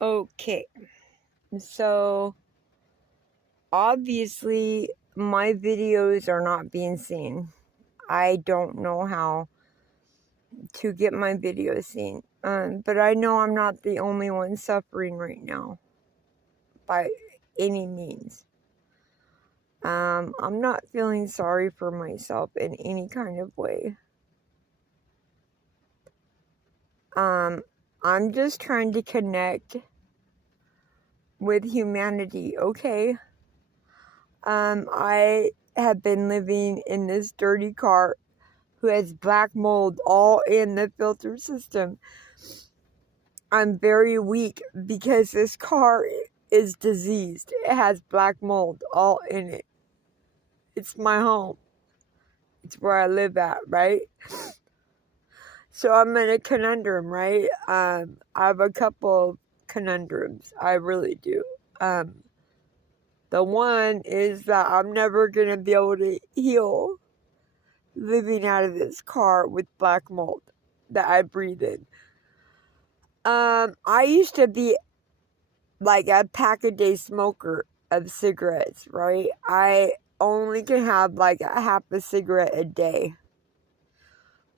Okay, so obviously my videos are not being seen. I don't know how to get my videos seen. But I know I'm not the only one suffering right now by any means. I'm not feeling sorry for myself in any kind of way. I'm just trying to connect with humanity, okay? I have been living in this dirty car who has black mold all in the filter system. I'm very weak because this car is diseased. It has black mold all in it. It's my home. It's where I live at, right? So I'm in a conundrum, right? I have a couple of conundrums. I really do. The one is that I'm never going to be able to heal living out of this car with black mold that I breathe in. I used to be like a pack-a-day smoker of cigarettes, right? I only can have like a half a cigarette a day.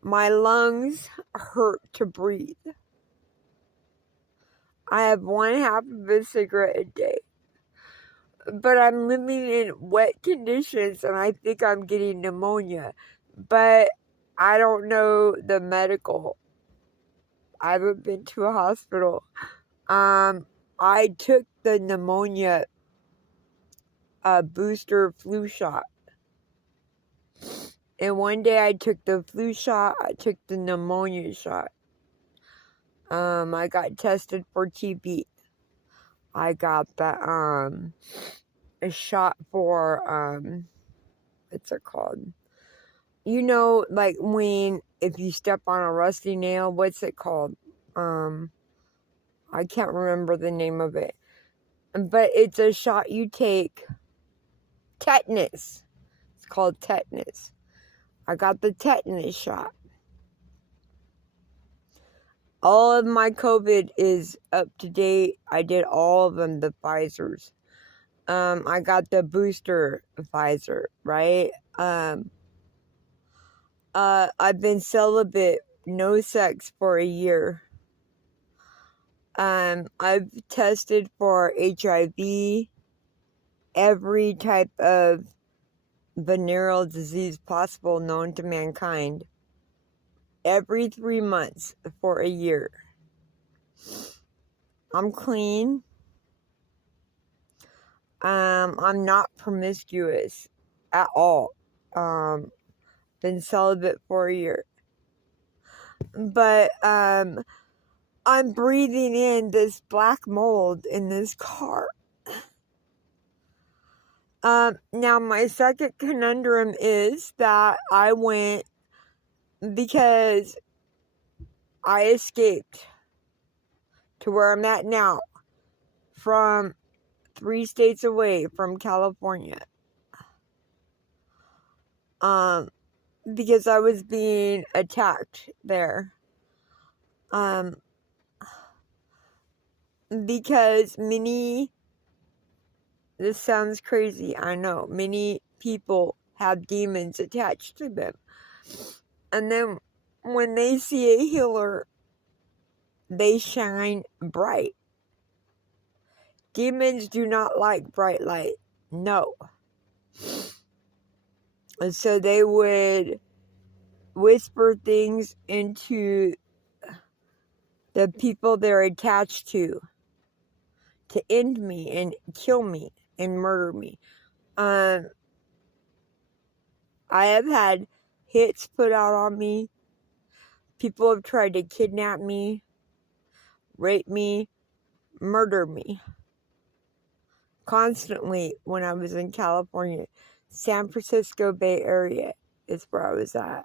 My lungs hurt to breathe. I have one half of a cigarette a day. But I'm living in wet conditions and I think I'm getting pneumonia. But I don't know the medical. I haven't been to a hospital. I took the pneumonia booster flu shot. And one day I took the flu shot, I took the pneumonia shot. I got tested for TB. I got the a shot for what's it called? You know, like when if you step on a rusty nail, what's it called? I can't remember the name of it. But it's a shot you take. Tetanus. It's called tetanus. I got the tetanus shot. All of my COVID is up to date. I did all of them, the Pfizers. I got the booster Pfizer, right? I've been celibate, no sex for a year. I've tested for HIV, every type of venereal disease possible known to mankind, every 3 months for a year. I'm clean. I'm not promiscuous at all. Been celibate for a year. But, I'm breathing in this black mold in this car. Now my second conundrum is that I went because I escaped to where I'm at now from 3 states away from California. Because I was being attacked there. Because this sounds crazy, I know, many people have demons attached to them. And then when they see a healer, they shine bright. Demons do not like bright light. No. And so they would whisper things into the people they're attached to end me and kill me and murder me. I have had hits put out on me. People have tried to kidnap me, rape me, murder me. Constantly when I was in California. San Francisco Bay Area is where I was at.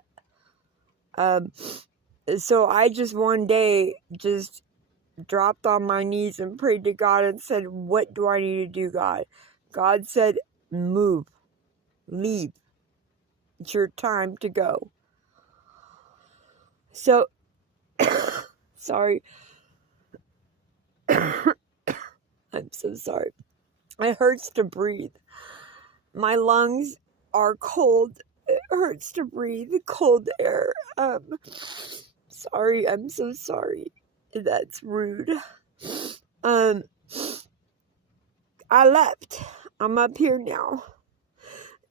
So I just one day just dropped on my knees and prayed to God and said, what do I need to do, God? God said, move, leave. It's your time to go. So, sorry. I'm so sorry. It hurts to breathe. My lungs are cold. It hurts to breathe cold air. Sorry, I'm so sorry. That's rude. I left. I'm up here now.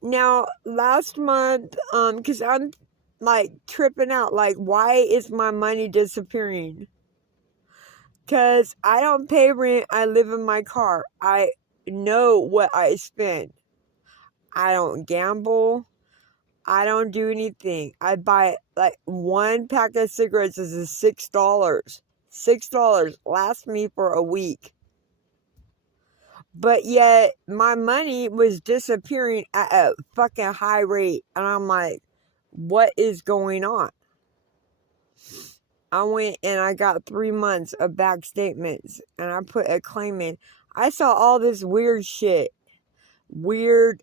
Now, last month, because I'm like tripping out, like, why is my money disappearing? Because I don't pay rent, I live in my car. I know what I spend. I don't gamble. I don't do anything. I buy like one pack of cigarettes is $6. $6 lasts me for a week. But yet my money was disappearing at a fucking high rate. And I'm like, what is going on? I went and I got 3 months of back statements and I put a claim in. I saw all this weird shit. Weird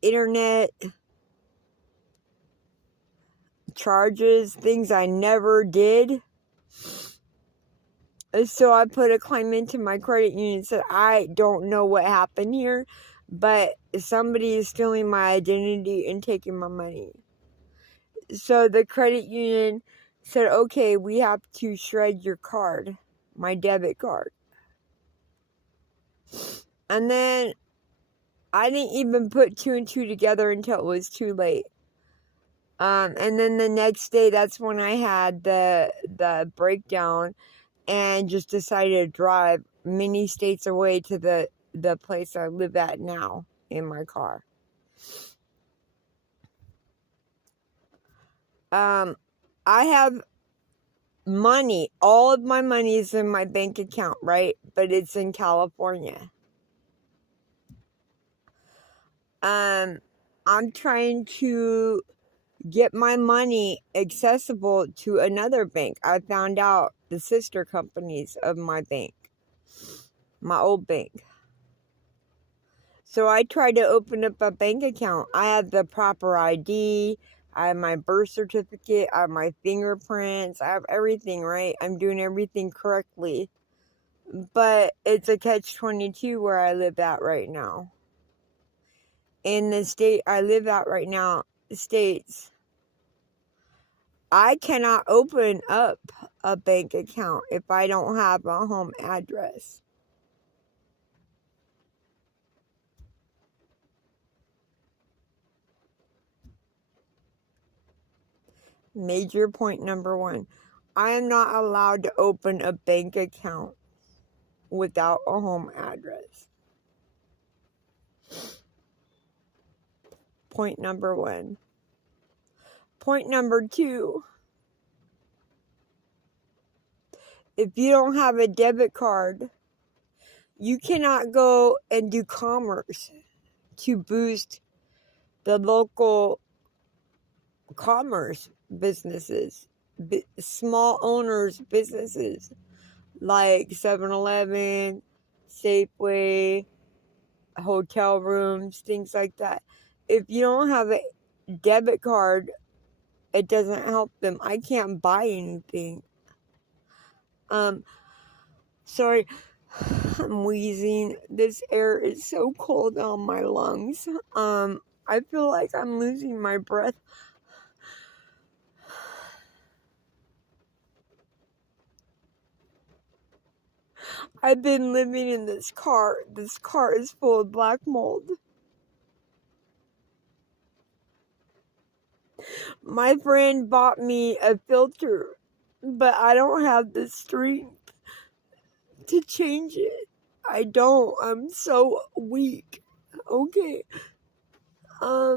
internet charges, things I never did. So I put a claim into my credit union and said, I don't know what happened here, but somebody is stealing my identity and taking my money. So the credit union said, okay, we have to shred your card, my debit card. And then I didn't even put 2 and 2 together until it was too late. And then the next day, that's when I had the breakdown and just decided to drive many states away to the place I live at now in my car. I have money. All of my money is in my bank account, right? But it's in California. I'm trying to get my money accessible to another bank. I found out the sister companies of my bank, my old bank. So I tried to open up a bank account. I have the proper ID, I have my birth certificate, I have my fingerprints, I have everything, right? I'm doing everything correctly. But it's a catch-22 where I live at right now. In the state I live at right now, states, I cannot open up a bank account if I don't have a home address. Major point number 1. I am not allowed to open a bank account without a home address. Point number 1. Point number 2. If you don't have a debit card, you cannot go and do commerce to boost the local commerce businesses, small owners businesses like 7-Eleven, Safeway, hotel rooms, things like that. If you don't have a debit card, it doesn't help them. I can't buy anything. Sorry, I'm wheezing. This air is so cold on my lungs. I feel like I'm losing my breath. I've been living in this car. This car is full of black mold. My friend bought me a filter, but I don't have the strength to change it. I don't. I'm so weak. Okay. I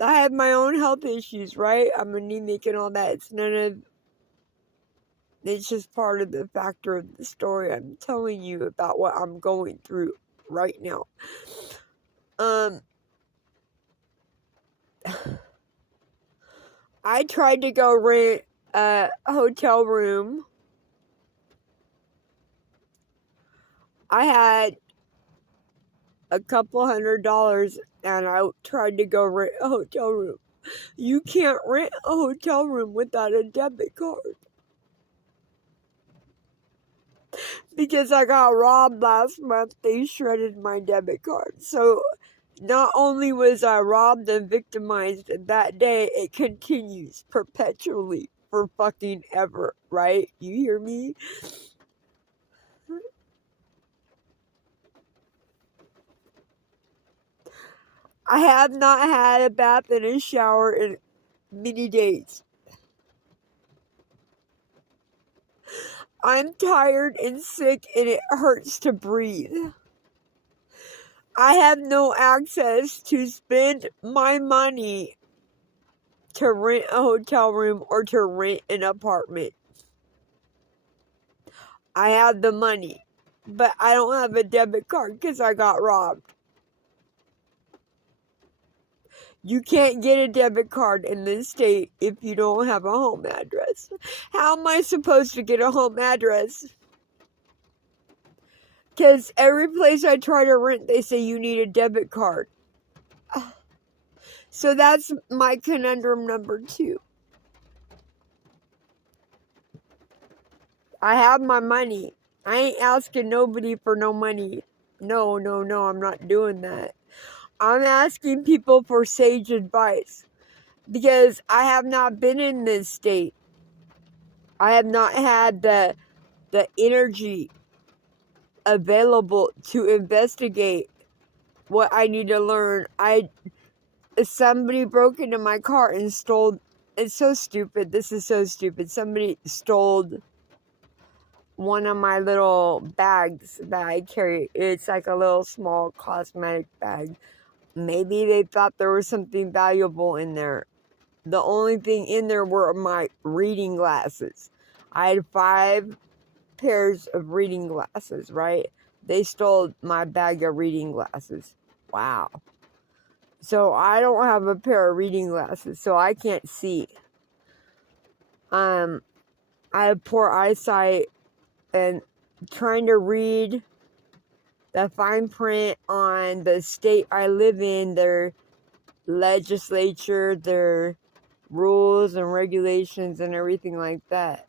have my own health issues, right? I'm anemic and all that. It's just part of the factor of the story I'm telling you about what I'm going through right now. I tried to go rent a hotel room. I had a couple $100 and I tried to go rent a hotel room. You can't rent a hotel room without a debit card. Because I got robbed last month, they shredded my debit card. So not only was I robbed and victimized that day, it continues perpetually for fucking ever, right? You hear me? I have not had a bath and a shower in many days. I'm tired and sick and it hurts to breathe. I have no access to spend my money to rent a hotel room or to rent an apartment. I have the money, but I don't have a debit card because I got robbed. You can't get a debit card in this state if you don't have a home address. How am I supposed to get a home address? Because every place I try to rent, they say you need a debit card. So that's my conundrum number 2. I have my money. I ain't asking nobody for no money. No, I'm not doing that. I'm asking people for sage advice because I have not been in this state. I have not had the energy available to investigate what I need to learn. Somebody broke into my car and stole. It's so stupid. This is so stupid. Somebody stole one of my little bags that I carry. It's like a little small cosmetic bag. Maybe they thought there was something valuable in there. The only thing in there were my reading glasses. I had 5 pairs of reading glasses, right? They stole my bag of reading glasses. Wow. So I don't have a pair of reading glasses, so I can't see. I have poor eyesight, and trying to read the fine print on the state I live in, their legislature, their rules and regulations and everything like that.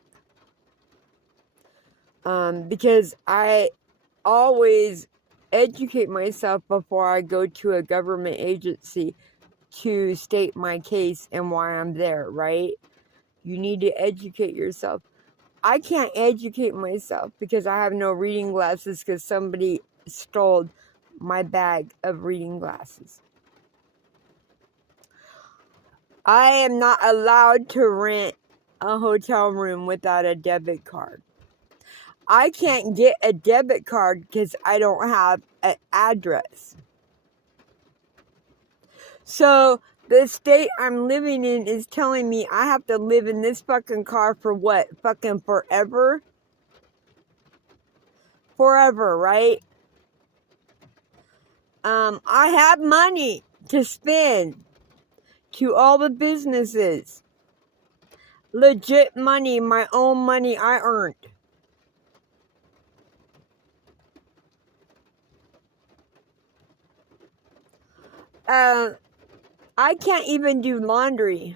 Because I always educate myself before I go to a government agency to state my case and why I'm there, right? You need to educate yourself. I can't educate myself because I have no reading glasses because somebody stole my bag of reading glasses. I am not allowed to rent a hotel room without a debit card. I can't get a debit card because I don't have an address. So the state I'm living in is telling me I have to live in this fucking car for what? Fucking forever? Forever, right? I have money to spend to all the businesses. Legit money, my own money I earned. I can't even do laundry.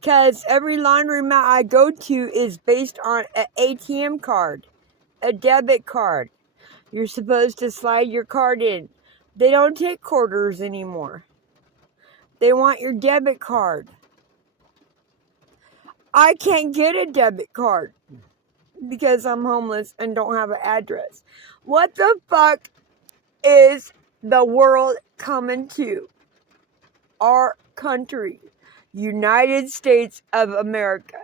Because every laundromat I go to is based on an ATM card, a debit card. You're supposed to slide your card in. They don't take quarters anymore. They want your debit card. I can't get a debit card because I'm homeless and don't have an address. What the fuck is the world coming to? Our country, United States of America.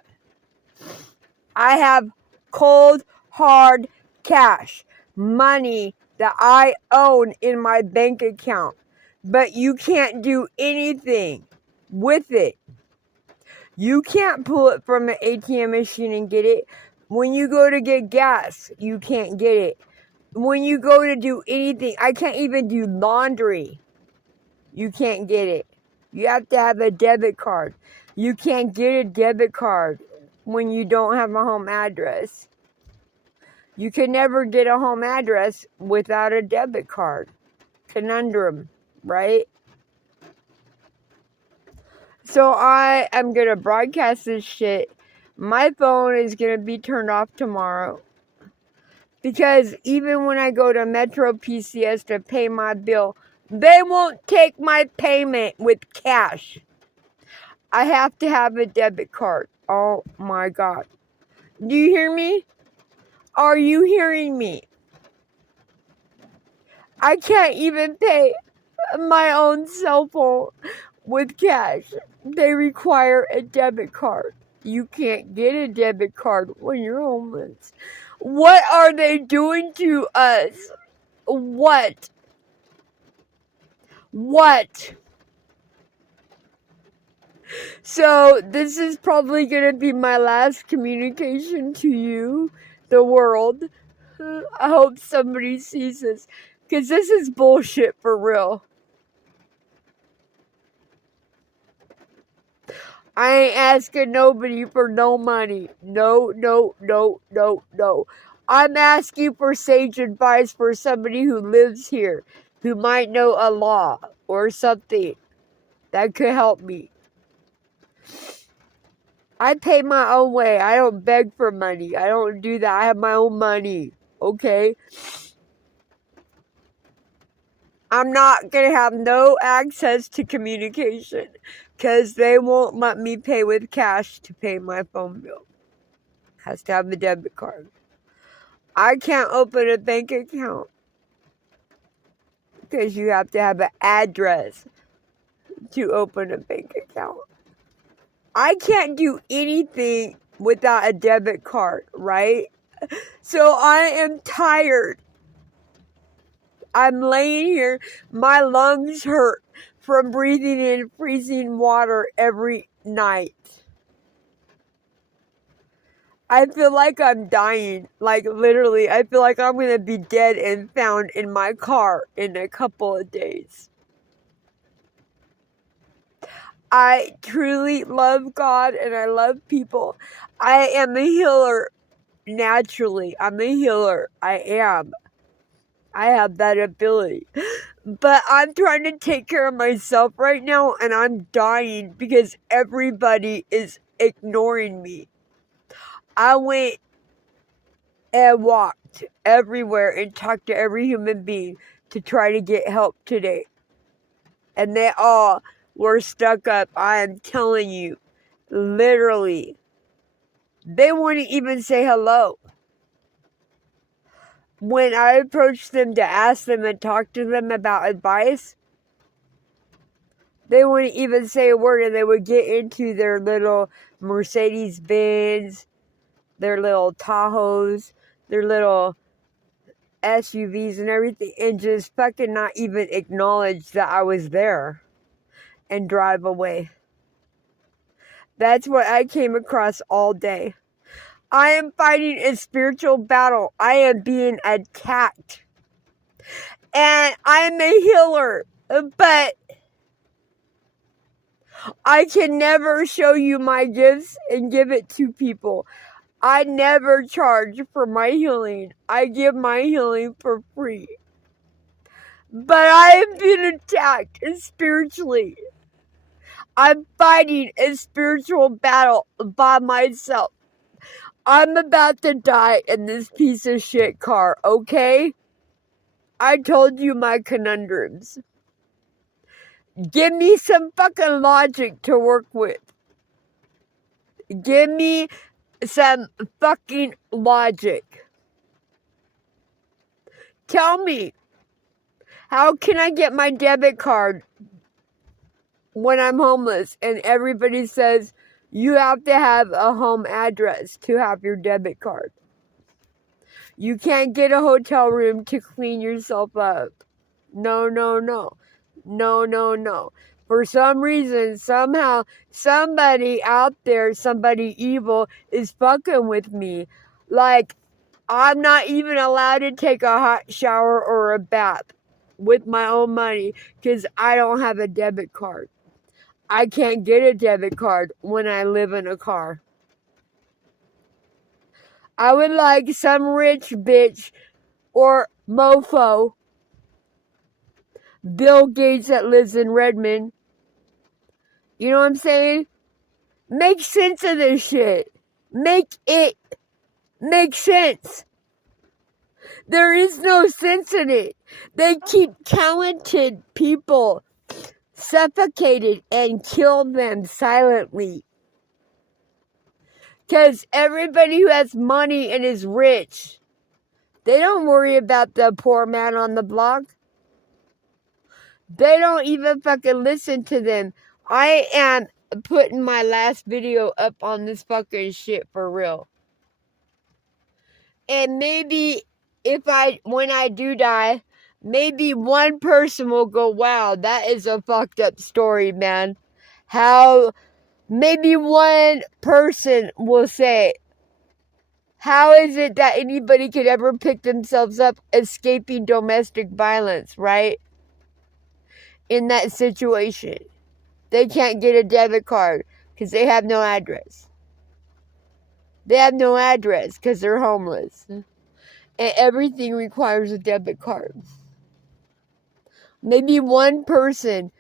I have cold, hard cash, money that I own in my bank account, but you can't do anything with it. You can't pull it from an ATM machine and get it. When you go to get gas, you can't get it. When you go to do anything, I can't even do laundry. You can't get it. You have to have a debit card. You can't get a debit card when you don't have a home address. You can never get a home address without a debit card. Conundrum, right? So I am going to broadcast this shit My phone is going to be turned off tomorrow. Because even when I go to Metro PCS to pay my bill, they won't take my payment with cash. I have to have a debit card. Oh my God. Do you hear me? Are you hearing me? I can't even pay my own cell phone with cash. They require a debit card. You can't get a debit card when you're homeless. What are they doing to us? What? What? So this is probably going to be my last communication to you, the world. I hope somebody sees this, because this is bullshit for real. I ain't asking nobody for no money. No, no, no, no, no. I'm asking for sage advice for somebody who lives here, who might know a law or something that could help me. I pay my own way. I don't beg for money. I don't do that. I have my own money. Okay? I'm not going to have no access to communication because they won't let me pay with cash to pay my phone bill. Has to have a debit card. I can't open a bank account because you have to have an address to open a bank account. I can't do anything without a debit card, right? So I am tired. I'm laying here. My lungs hurt from breathing in freezing water every night. I feel like I'm dying. Like, literally, I feel like I'm going to be dead and found in my car in a couple of days. I truly love God and I love people. I am a healer naturally. I'm a healer. I am. I have that ability. But I'm trying to take care of myself right now and I'm dying because everybody is ignoring me. I went and walked everywhere and talked to every human being to try to get help today. And they all were stuck up. I am telling you, literally. They wouldn't even say hello. When I approached them to ask them and talk to them about advice, they wouldn't even say a word and they would get into their little Mercedes Benz, their little Tahoes, their little SUVs and everything and just fucking not even acknowledge that I was there and drive away. That's what I came across all day. I am fighting a spiritual battle. I am being attacked. And I'm a healer, but I can never show you my gifts and give it to people. I never charge for my healing. I give my healing for free. But I have been attacked spiritually. I'm fighting a spiritual battle by myself. I'm about to die in this piece of shit car, okay? I told you my conundrums. Give me some fucking logic to work with. Give me some fucking logic. Tell me, how can I get my debit card when I'm homeless and everybody says you have to have a home address to have your debit card? You can't get a hotel room to clean yourself up. No, no, no. No, no, no. For some reason, somehow, somebody out there, somebody evil, is fucking with me. Like, I'm not even allowed to take a hot shower or a bath with my own money because I don't have a debit card. I can't get a debit card when I live in a car. I would like some rich bitch or mofo, Bill Gates that lives in Redmond. You know what I'm saying? Make sense of this shit. Make it make sense. There is no sense in it. They keep talented people suffocated and kill them silently. Because everybody who has money and is rich, they don't worry about the poor man on the block. They don't even fucking listen to them. I am putting my last video up on this fucking shit for real. And maybe when I do die, maybe one person will go, wow, that is a fucked up story, man. Maybe one person will say, how is it that anybody could ever pick themselves up escaping domestic violence, right? In that situation. They can't get a debit card because they have no address. They have no address because they're homeless. And everything requires a debit card. Maybe one person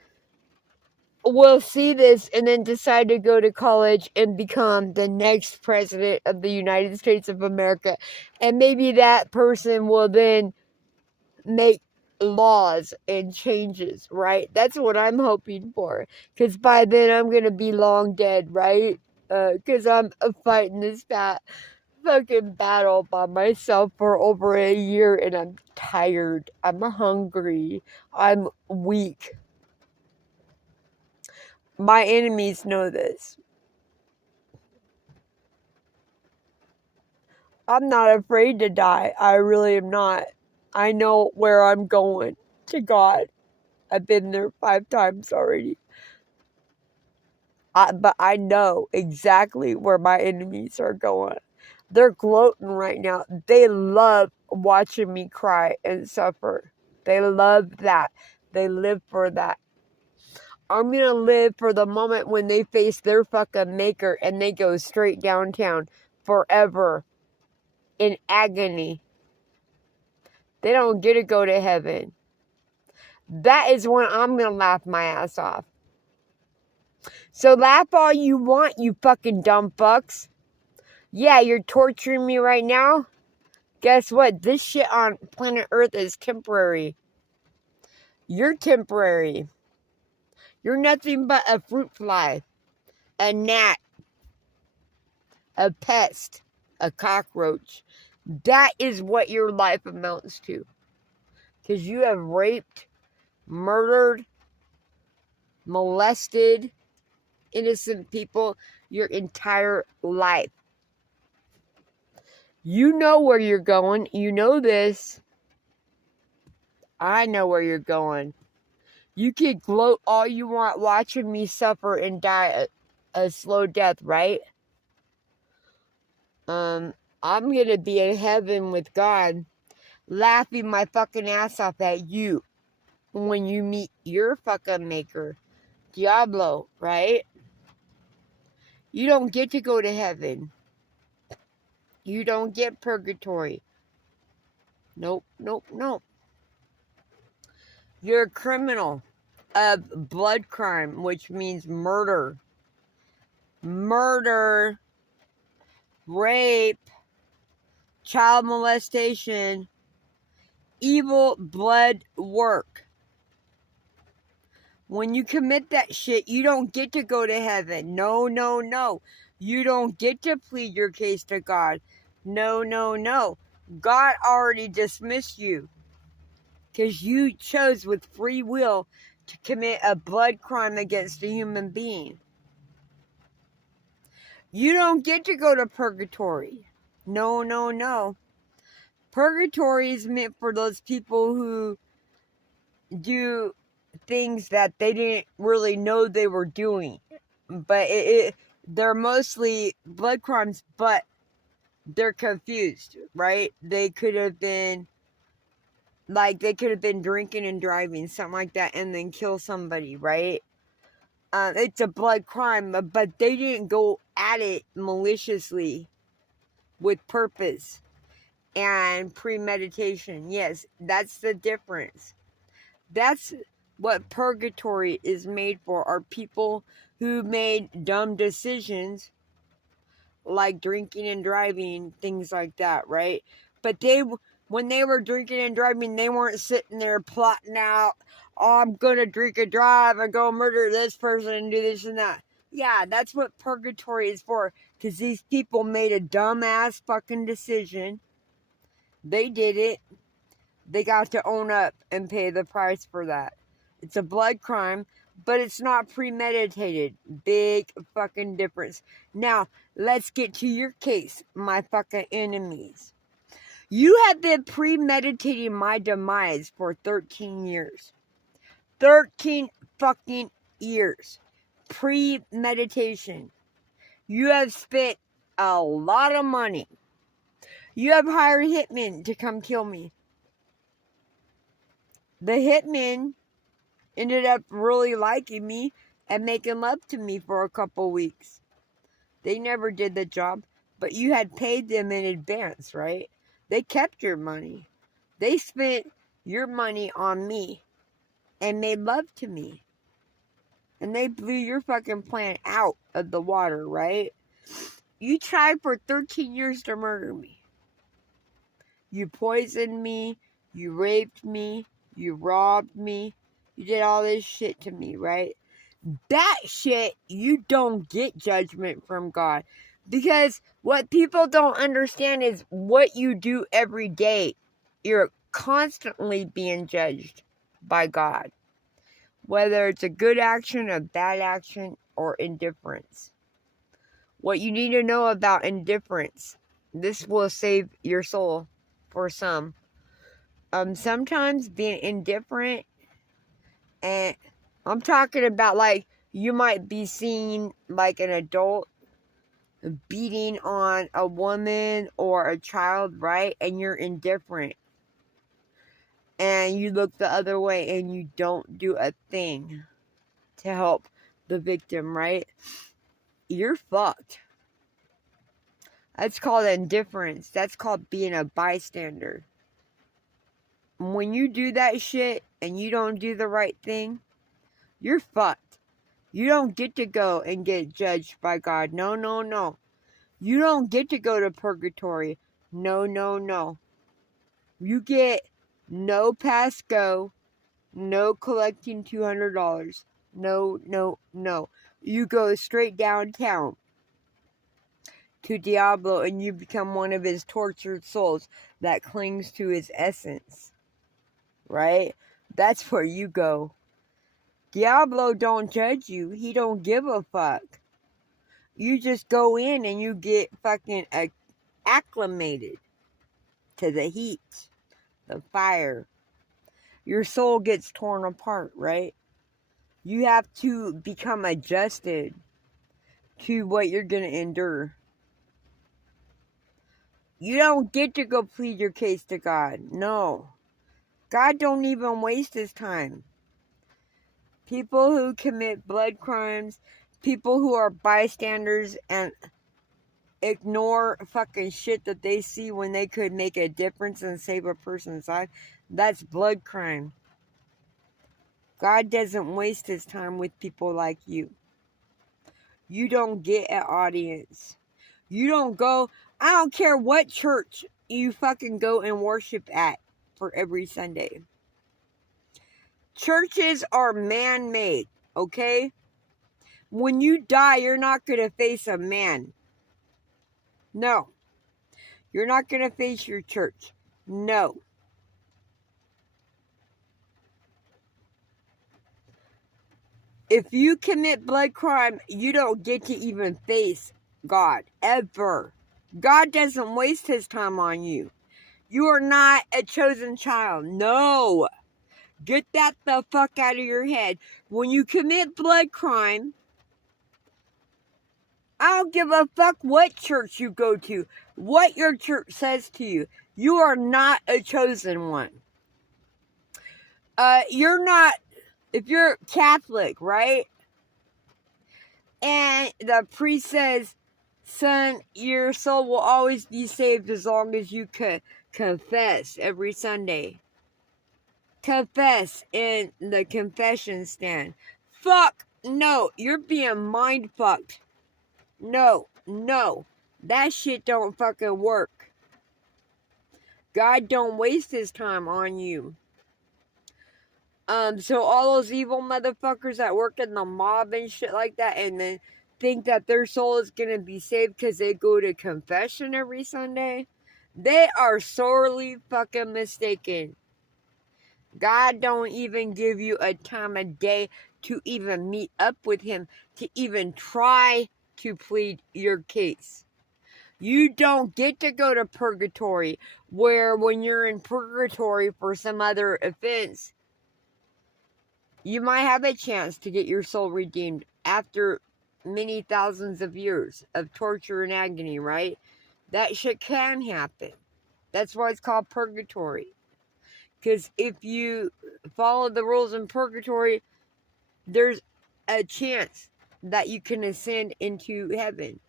will see this and then decide to go to college and become the next president of the United States of America. And maybe that person will then make laws and changes, right? That's what I'm hoping for. Because by then I'm going to be long dead, right? Because I'm fighting this fucking battle by myself for over a year and I'm tired. I'm hungry. I'm weak. My enemies know this. I'm not afraid to die. I really am not. I know where I'm going to God. I've been there 5 times already. But I know exactly where my enemies are going. They're gloating right now. They love watching me cry and suffer. They love that. They live for that. I'm going to live for the moment when they face their fucking maker and they go straight downtown forever in agony. They don't get to go to heaven. That is when I'm going to laugh my ass off. So laugh all you want, you fucking dumb fucks. Yeah, you're torturing me right now. Guess what? This shit on planet Earth is temporary. You're temporary. You're nothing but a fruit fly, a gnat, a pest, a cockroach. That is what your life amounts to. Because you have raped, murdered, molested innocent people your entire life. You know where you're going. You know this. I know where you're going. You can gloat all you want watching me suffer and die a slow death, right? I'm gonna be in heaven with God, laughing my fucking ass off at you when you meet your fucking maker, Diablo, right? You don't get to go to heaven. You don't get purgatory. Nope, nope, nope. You're a criminal of blood crime, which means murder. Murder, rape, child molestation, evil blood work. When you commit that shit, you don't get to go to heaven. No, no, no. You don't get to plead your case to God. No, no, no. God already dismissed you. Because you chose with free will to commit a blood crime against a human being. You don't get to go to purgatory. No, no, no. Purgatory is meant for those people who do things that they didn't really know they were doing. But they're mostly blood crimes, but they're confused, right? They could have been drinking and driving, something like that, and then kill somebody, right? It's a blood crime, but they didn't go at it maliciously with purpose and premeditation. Yes, that's the difference. That's what purgatory is made for, are people who made dumb decisions like drinking and driving, things like that, right? But when they were drinking and driving, they weren't sitting there plotting out, oh, I'm going to drink and drive and go murder this person and do this and that. Yeah, that's what purgatory is for. Because these people made a dumbass fucking decision. They did it. They got to own up and pay the price for that. It's a blood crime, but it's not premeditated. Big fucking difference. Now, let's get to your case, my fucking enemies. You have been premeditating my demise for 13 years. 13 fucking years. Premeditation. You have spent a lot of money. You have hired hitmen to come kill me. The hitmen ended up really liking me and making love to me for a couple weeks. They never did the job, but you had paid them in advance, right? They kept your money. They spent your money on me and made love to me. And they blew your fucking plan out of the water, right? You tried for 13 years to murder me. You poisoned me. You raped me. You robbed me. You did all this shit to me, right? That shit, you don't get judgment from God. Because what people don't understand is what you do every day. You're constantly being judged by God. Whether it's a good action, a bad action, or indifference. What you need to know about indifference. This will save your soul for some. Sometimes being indifferent, and I'm talking about like you might be seeing like an adult beating on a woman or a child, right? And you're indifferent. And you look the other way and you don't do a thing to help the victim, right? You're fucked. That's called indifference. That's called being a bystander. When you do that shit and you don't do the right thing, you're fucked. You don't get to go and get judged by God. No, no, no. You don't get to go to purgatory. No, no, no. You get no pass go, no collecting $200. No, no, no. You go straight downtown to Diablo and you become one of his tortured souls that clings to his essence. Right? That's where you go. Diablo don't judge you. He don't give a fuck. You just go in and you get fucking acclimated to the heat, the fire. Your soul gets torn apart, right? You have to become adjusted to what you're going to endure. You don't get to go plead your case to God. No. God don't even waste his time. People who commit blood crimes, people who are bystanders and ignore fucking shit that they see when they could make a difference and save a person's life, that's blood crime. God doesn't waste his time with people like you. You don't get an audience. You don't go, I don't care what church you fucking go and worship at for every Sunday. Churches are man-made, okay? When you die, you're not going to face a man. No. You're not going to face your church. No. If you commit blood crime, you don't get to even face God, ever. God doesn't waste his time on you. You are not a chosen child. No. Get that the fuck out of your head. When you commit blood crime, I don't give a fuck what church you go to, what your church says to you. You are not a chosen one. You're not, if you're Catholic, right? And the priest says, son, your soul will always be saved as long as you confess every Sunday. Confess in the confession stand. Fuck no, you're being mind fucked. No, no, That shit don't fucking work. God don't waste his time on you. So all those evil motherfuckers that work in the mob and shit like that and then think that their soul is gonna be saved because they go to confession every Sunday, they are sorely fucking mistaken. God don't even give you a time of day to even meet up with him, to even try to plead your case. You don't get to go to purgatory, where when you're in purgatory for some other offense, you might have a chance to get your soul redeemed after many thousands of years of torture and agony, right? That shit can happen. That's why it's called purgatory. Because if you follow the rules in purgatory, there's a chance that you can ascend into heaven.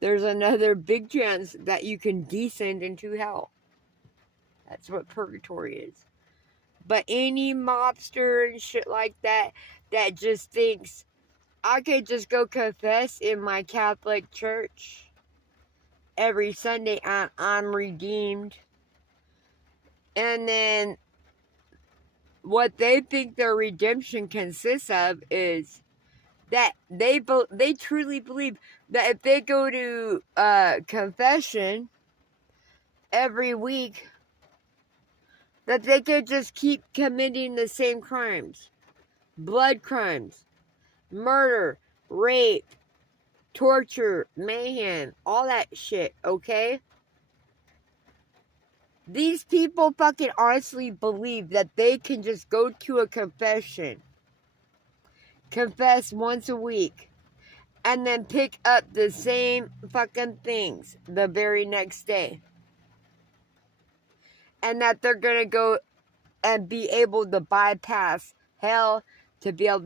There's another big chance that you can descend into hell. That's what purgatory is. But any mobster and shit like that just thinks, I could just go confess in my Catholic church every Sunday and I'm redeemed. And then what they think their redemption consists of is that they truly believe that if they go to confession every week, that they could just keep committing the same crimes. Blood crimes, murder, rape, torture, mayhem, all that shit, okay? These people fucking honestly believe that they can just go to a confession, confess once a week, and then pick up the same fucking things the very next day. And that they're gonna go and be able to bypass hell to be able